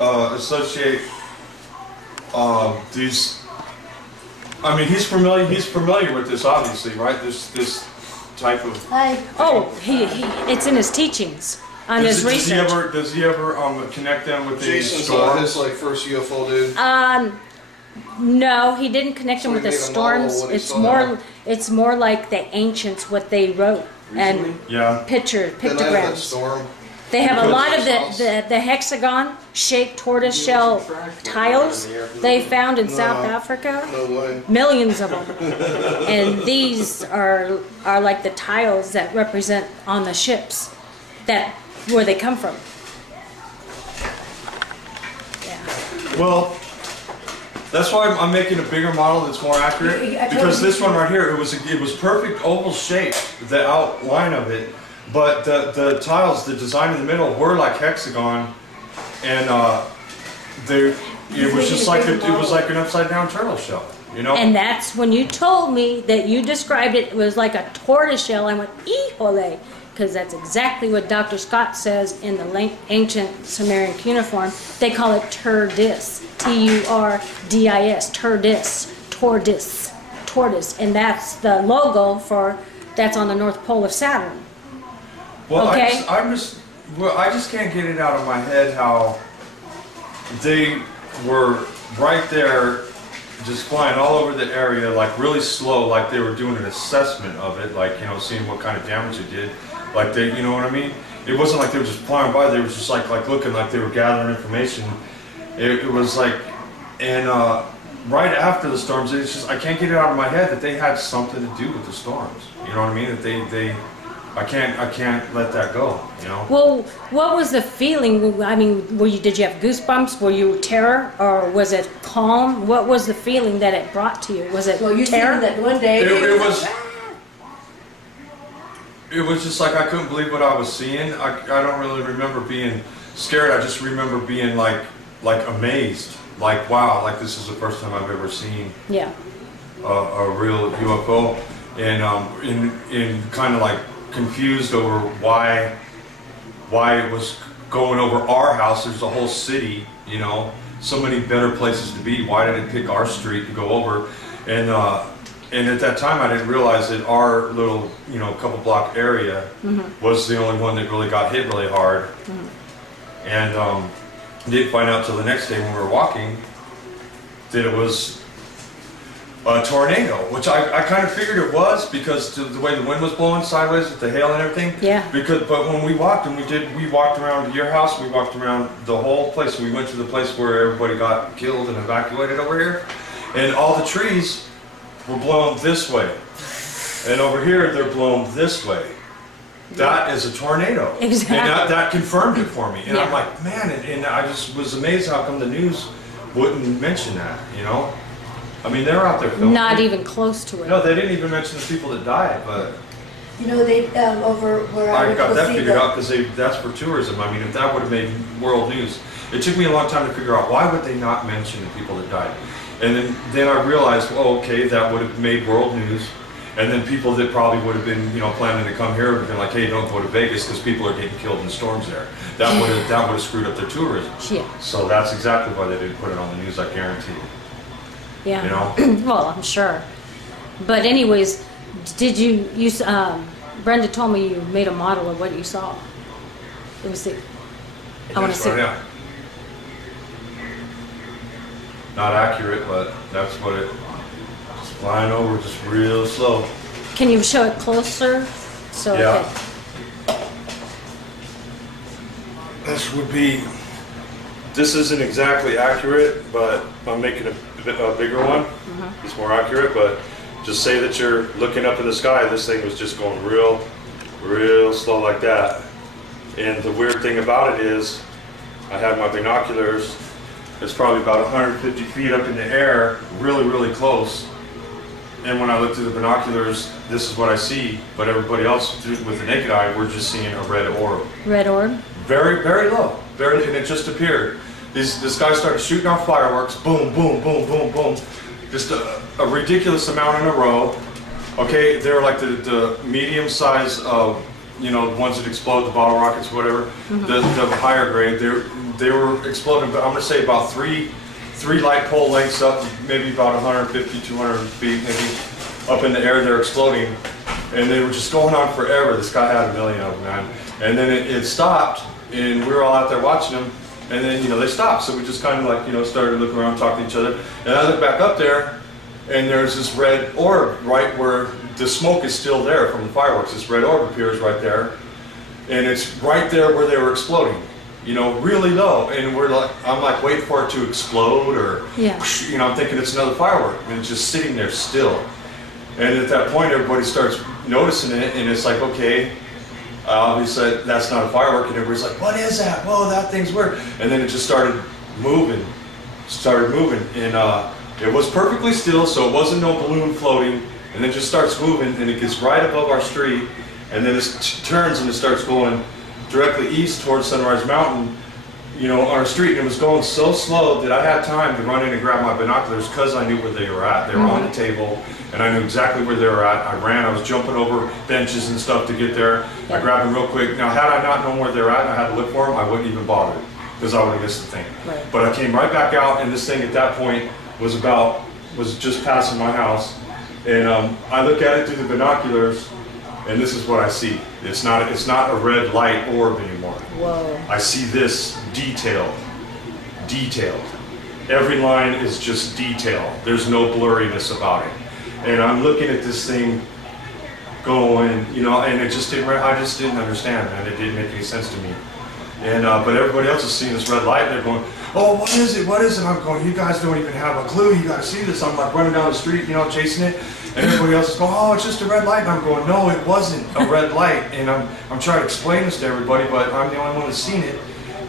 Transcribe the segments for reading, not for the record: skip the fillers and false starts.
associate these. I mean, he's familiar. He's familiar with this, obviously, right? This type of. Oh, it's in his teachings on his research. Does he ever connect them with the Jason storms? saw his like first UFO dude. No, he didn't connect them with the storms. It's more like the ancients, what they wrote and pictograms. Storm. They have a lot of the hexagon-shaped tortoiseshell tiles they found in South Africa. No way. Millions of them. And these are like the tiles that represent on the ships where they come from. Yeah. Well, that's why I'm making a bigger model that's more accurate. Because this one right here, it was perfect oval shape, the outline of it. But the tiles, the design in the middle, were like hexagon, and it was just like it was like an upside down turtle shell, you know. And that's when you told me that you described it was like a tortoise shell. I went, "Ihole," because that's exactly what Dr. Scott says in the ancient Sumerian cuneiform. They call it turdis, T-U-R-D-I-S, turdis, tortoise, and that's the logo that's on the North Pole of Saturn. Well, okay. I just can't get it out of my head how they were right there, just flying all over the area, like really slow, like they were doing an assessment of it, like, you know, seeing what kind of damage it did, like they, you know what I mean? It wasn't like they were just flying by; they were just like looking like they were gathering information. It was like, and right after the storms, it's just I can't get it out of my head that they had something to do with the storms. You know what I mean? That they. I can't let that go, you know. Well, what was the feeling? I mean, did you have goosebumps? Were you terror, or was it calm? What was the feeling that it brought to you? Was it terror? That one day it was just like I couldn't believe what I was seeing. I don't really remember being scared. I just remember being like amazed, like wow, like this is the first time I've ever seen a real UFO, and in kind of like confused over why it was going over our house. There's a whole city, you know, so many better places to be. Why did it pick our street to go over? And at that time I didn't realize that our little, you know, couple block area was the only one that really got hit really hard. And didn't find out till the next day when we were walking that it was a tornado, which I kind of figured it was because the way the wind was blowing sideways with the hail and everything. Yeah. But when we walked, and we walked around your house, we walked around the whole place. We went to the place where everybody got killed and evacuated over here, and all the trees were blown this way, and over here they're blown this way. That is a tornado. Exactly. And that confirmed it for me. And I'm like, man, and I just was amazed how come the news wouldn't mention that, you know. I mean, they're out there filming. Not even close to it. No, they didn't even mention the people that died, but... You know, they, over where I got that figured out because that's for tourism. I mean, if that would have made world news. It took me a long time to figure out why would they not mention the people that died. And then I realized, well, okay, that would have made world news. And then people that probably would have been, you know, planning to come here would have been like, hey, don't go to Vegas because people are getting killed in storms there. That would have screwed up their tourism. Yeah. So that's exactly why they didn't put it on the news, I guarantee you. Yeah. You know? Well, I'm sure. But anyways, did you Brenda told me you made a model of what you saw. Let me see. I want to see. Yeah. Not accurate, but that's what it. Just flying over, just real slow. Can you show it closer? So yeah. This isn't exactly accurate, but I'm making a bigger one. It's more accurate, but just say that you're looking up in the sky. This thing was just going real slow like that. And the weird thing about it is, I had my binoculars. It's probably about 150 feet up in the air, really close. And when I look through the binoculars, this is what I see. But everybody else, with the naked eye, we're just seeing a red orb. Red orb? Very low. And it just appeared. This guy started shooting off fireworks. Boom, boom, boom, boom, boom. Just a ridiculous amount in a row. Okay, they're like the medium size you know, the ones that explode, the bottle rockets, whatever, the higher grade, they were exploding, but I'm going to say about three light pole lengths up, maybe about 150, 200 feet, maybe up in the air, they're exploding. And they were just going on forever. This guy had a million of them, man. And then it stopped, and we were all out there watching them. And then, you know, they stopped. So we just kind of like, you know, started looking around, talking to each other. And I look back up there, and there's this red orb right where the smoke is still there from the fireworks. This red orb appears right there. And it's right there where they were exploding, you know, really low. And I'm like waiting for it to explode or, you know, I'm thinking it's another firework. And it's just sitting there still. And at that point, everybody starts noticing it, and it's like, okay, obviously that's not a firework, and everybody's like, what is that? Whoa, that thing's weird. And then it just started moving, and it was perfectly still, so it wasn't no balloon floating, and then it just starts moving, and it gets right above our street, and then it turns and it starts going directly east towards Sunrise Mountain, you know, on our street, and it was going so slow that I had time to run in and grab my binoculars because I knew where they were at. They were on the table, and I knew exactly where they were at. I ran, I was jumping over benches and stuff to get there. I grabbed them real quick. Now, had I not known where they were at and I had to look for them, I wouldn't even bother because I would have missed the thing. Right. But I came right back out, and this thing at that point was just passing my house. And I look at it through the binoculars, and this is what I see. It's not a red light orb anymore. Whoa. I see this detailed. Every line is just detailed. There's no blurriness about it. And I'm looking at this thing going, you know, and I just didn't understand, man. It didn't make any sense to me. And but everybody else is seeing this red light, and they're going, oh, what is it? What is it? And I'm going, you guys don't even have a clue. You got to see this. I'm like running down the street, you know, chasing it. And everybody else is going, oh, it's just a red light. And I'm going, no, it wasn't a red light. And I'm trying to explain this to everybody, but I'm the only one that's seen it.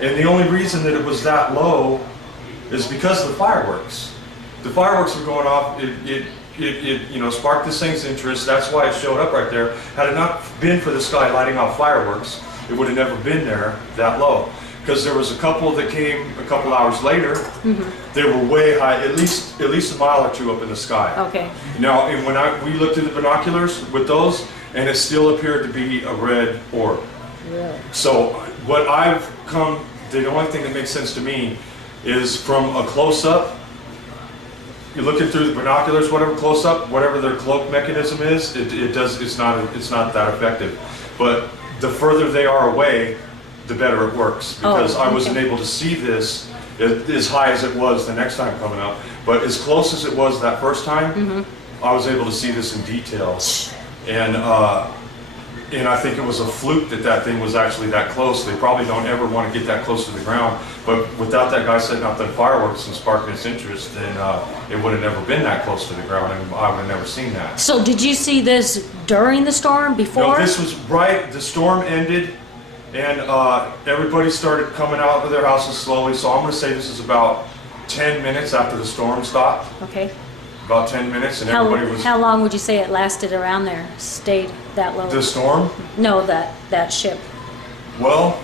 And the only reason that it was that low is because of the fireworks. The fireworks were going off. It you know, sparked this thing's interest. That's why it showed up right there. Had it not been for the sky lighting off fireworks, it would have never been there that low. Because there was a couple that came a couple hours later. They were way high, at least a mile or two up in the sky. Okay. Now, and when we looked at the binoculars with those, and it still appeared to be a red orb. Yeah. So what I've come, the only thing that makes sense to me is from a close-up. You're looking through the binoculars, whatever close-up, whatever their cloak mechanism is, it's not that effective. But the further they are away, the better it works, because I wasn't able to see this as high as it was the next time coming up, but as close as it was that first time, I was able to see this in detail. And I think it was a fluke that thing was actually that close. They probably don't ever want to get that close to the ground, but without that guy setting up the fireworks and sparking its interest, then it would have never been that close to the ground, and I would have never seen that. So did you see this during the storm, before? No, this was right, the storm ended, and everybody started coming out of their houses slowly, so I'm going to say this is about 10 minutes after the storm stopped. Okay. About 10 minutes, and everybody was... How long would you say it lasted around there, stayed that low? The storm? No, that ship. Well,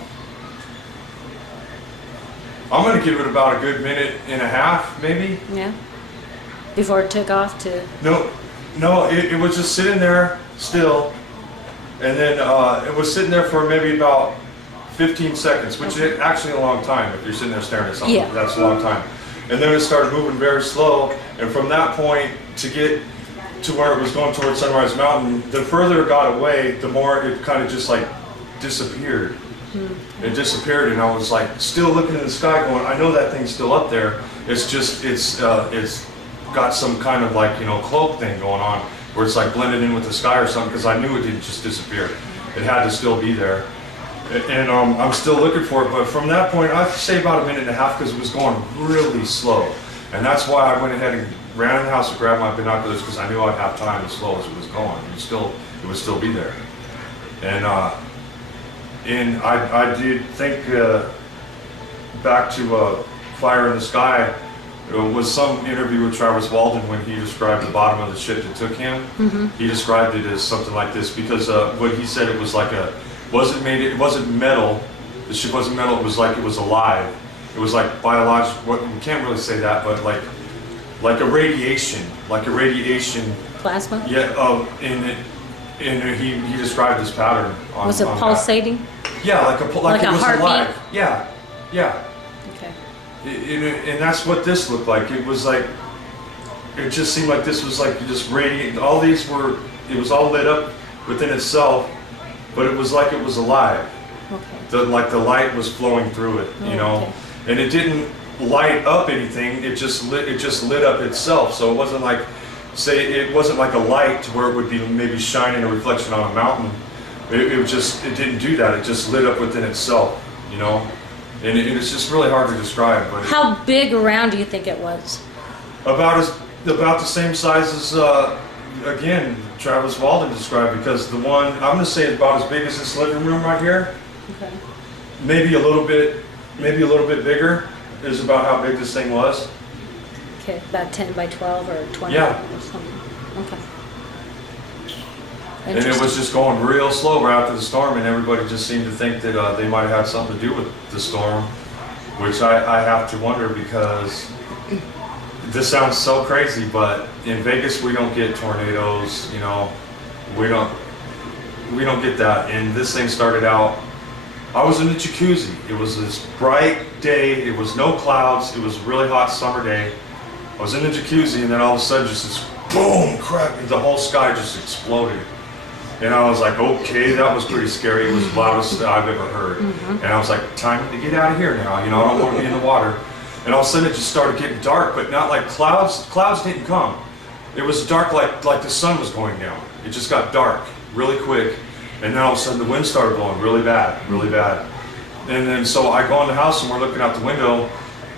I'm going to give it about a good minute and a half, maybe. Yeah. Before it took off to... No, it was just sitting there still, and then it was sitting there for maybe about 15 seconds, which is actually a long time. If you're sitting there staring at something, that's a long time. And then it started moving very slow, and from that point to get to where it was going towards Sunrise Mountain, the further it got away, the more it kind of just like disappeared. It disappeared, and I was like still looking in the sky going, I know that thing's still up there. It's just, it's got some kind of like, you know, cloak thing going on where it's like blended in with the sky or something, because I knew it didn't just disappear. It had to still be there. And I'm still looking for it, but from that point, I'd say about a minute and a half, because it was going really slow. And that's why I went ahead and ran in the house to grab my binoculars, because I knew I'd have time as slow as it was going. It would still be there. And I did think back to Fire in the Sky. It was some interview with Travis Walton when he described the bottom of the ship that took him. He described it as something like this, because what he said, it was like it wasn't metal. The ship wasn't metal. It was like it was alive. It was like biological. We can't really say that, but like a radiation, plasma. Yeah, and he described this pattern. Was it pulsating? Yeah, like it was heartbeat? alive. Yeah, yeah. Okay. And that's what this looked like. It was like, it just seemed like this was like just radiant. All these were, it was all lit up within itself, but it was like it was alive. Okay. Like the light was flowing through it, you know, okay. and it didn't light up anything. It just lit up itself. So it wasn't like, say, it wasn't like a light to where it would be maybe shining a reflection on a mountain. It didn't do that. It just lit up within itself, you know, and it's just really hard to describe. But how big around do you think it was? About the same size as again Travis Walden described, because the one I'm going to say is about as big as this living room right here. Okay. Maybe a little bit bigger is about how big this thing was. Okay, about 10 by 12 or 20 or something. Okay. And it was just going real slow right after the storm, and everybody just seemed to think that they might have had something to do with the storm, which I have to wonder, because this sounds so crazy, but in Vegas we don't get tornadoes, you know, we don't get that. And this thing started out, I was in the jacuzzi. It was this bright day, it was no clouds, it was a really hot summer day. I was in the jacuzzi, and then all of a sudden just this boom, crap, and the whole sky just exploded. And I was like, okay, that was pretty scary. It was the loudest I've ever heard. And I was like, time to get out of here now. You know, I don't want to be in the water. And all of a sudden it just started getting dark, but not like clouds. Clouds didn't come. It was dark like the sun was going down. It just got dark really quick. And then all of a sudden the wind started blowing really bad, really bad. And then so I go in the house and we're looking out the window,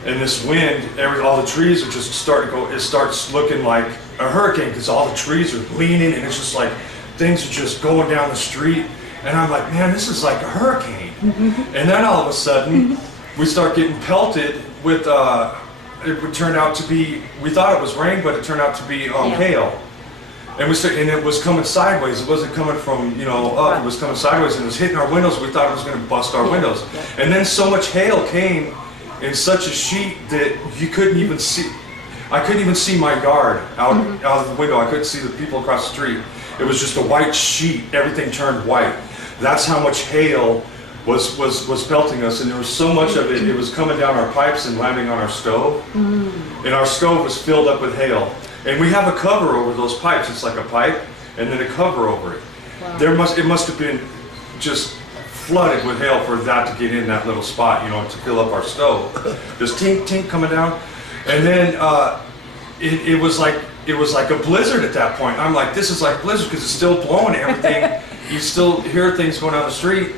and this wind, all the trees are just starting to go, it starts looking like a hurricane, because all the trees are leaning, and it's just like, things are just going down the street, and I'm like, man, this is like a hurricane. And then all of a sudden, we start getting pelted with, it would turn out to be, we thought it was rain, but it turned out to be hail. And it was coming sideways. It wasn't coming from, you know, up. It was coming sideways, and it was hitting our windows. We thought it was going to bust our windows. And then so much hail came in such a sheet that you couldn't even see. I couldn't even see my yard out of the window. I couldn't see the people across the street. It was just a white sheet. Everything turned white. That's how much hail was pelting us, and there was so much of it. It was coming down our pipes and landing on our stove. And our stove was filled up with hail. And we have a cover over those pipes. It's like a pipe and then a cover over it. Wow. It must have been just flooded with hail for that to get in that little spot, you know, to fill up our stove. Just tink tink coming down, and then it was like a blizzard at that point. I'm like, this is like blizzard, because it's still blowing everything. You still hear things going down the street,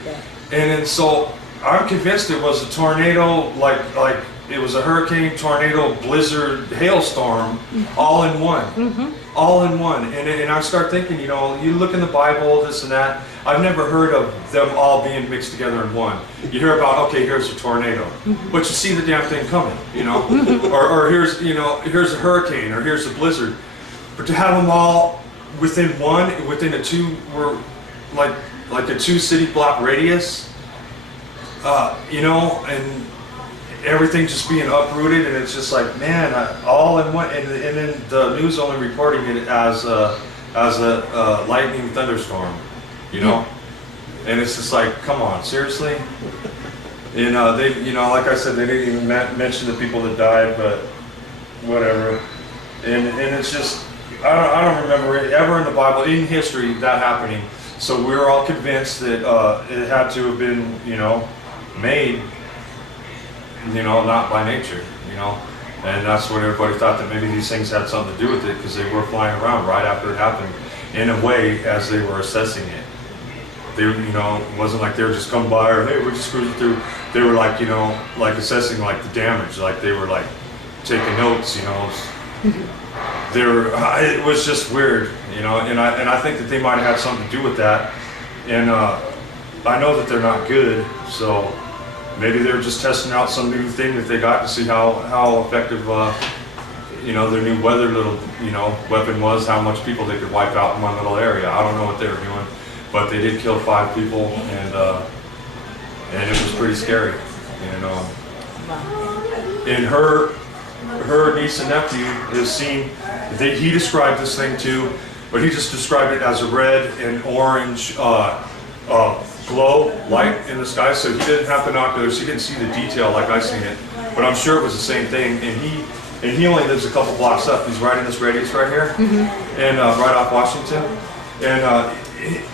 and then so I'm convinced it was a tornado, like it was a hurricane, tornado, blizzard, hailstorm, all in one. All in one. And I start thinking, you know, you look in the Bible, this and that, I've never heard of them all being mixed together in one. You hear about, okay, here's a tornado, but you see the damn thing coming, you know, or here's, you know, here's a hurricane, or here's a blizzard. But to have them all within a two, were like a 2 city block radius, you know, and everything just being uprooted, and it's just like, man, all in one. And then the news only reporting it as a lightning thunderstorm, you know. And it's just like, come on, seriously. You know, they, you know, like I said, they didn't even mention the people that died, but whatever. And it's just, I don't remember it ever in the Bible, in history, that happening. So we were all convinced that it had to have been, you know, made, you know, not by nature, you know. And that's what everybody thought, that maybe these things had something to do with it, because they were flying around right after it happened, in a way, as they were assessing it. They, you know, it wasn't like they were just coming by, or hey, we're just cruising through. They were like, you know, like assessing like the damage, like they were like taking notes, you know. They were, it was just weird, you know, and I think that they might have had something to do with that. And I know that they're not good, so maybe they were just testing out some new thing that they got to see how effective, you know, their new weather little, you know, weapon was, how much people they could wipe out in one little area. I don't know what they were doing, but they did kill 5 people, and it was pretty scary, you know. And her niece and nephew has seen, he described this thing too, but he just described it as a red and orange glow light in the sky. So he didn't have binoculars, he didn't see the detail like I seen it, but I'm sure it was the same thing. And he only lives a couple blocks up. He's right in this radius right here, and right off Washington. And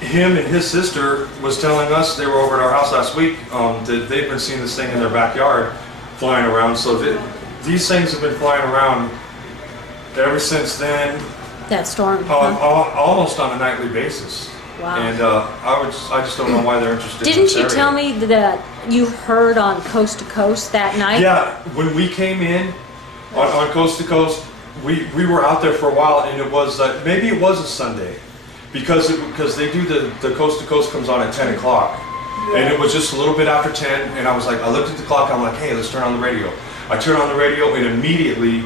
him and his sister was telling us, they were over at our house last week, that they've been seeing this thing in their backyard flying around. So these things have been flying around ever since then. That storm. Almost on a nightly basis. Wow. And I just don't know why they're interested. Didn't you tell me that you heard on Coast to Coast that night? Yeah, when we came in on Coast to Coast, we were out there for a while, and it was maybe it was a Sunday, because they do the Coast to Coast comes on at 10 o'clock, and it was just a little bit after 10, and I was like, I looked at the clock, I'm like, hey, let's turn on the radio. I turn on the radio, and immediately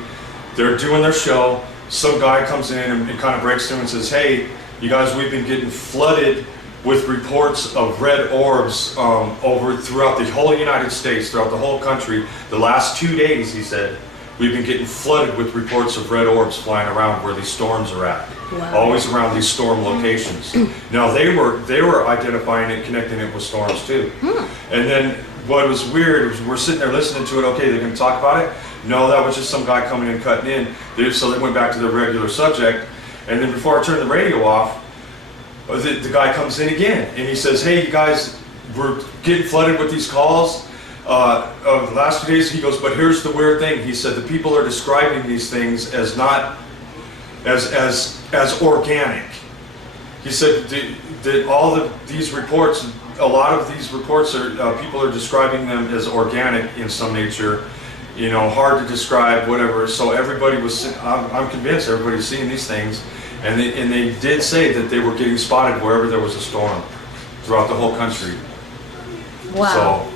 they're doing their show. Some guy comes in and kind of breaks through and says, hey, you guys, we've been getting flooded with reports of red orbs over throughout the whole United States, throughout the whole country. The last 2 days, he said, we've been getting flooded with reports of red orbs flying around where these storms are at. Wow. Always around these storm locations. Now they were identifying it, connecting it with storms too. And then what was weird was we're sitting there listening to it. Okay, they're going to talk about it. No, that was just some guy coming in, cutting in. So they went back to their regular subject. And then before I turned the radio off, the guy comes in again, and he says, hey, you guys, we're getting flooded with these calls of the last 2 days. He goes, but here's the weird thing. He said the people are describing these things as not as organic. He said that these reports, a lot of these reports are people are describing them as organic in some nature, you know, hard to describe, whatever. So everybody was, I'm convinced everybody's seeing these things, and they did say that they were getting spotted wherever there was a storm throughout the whole country. Wow.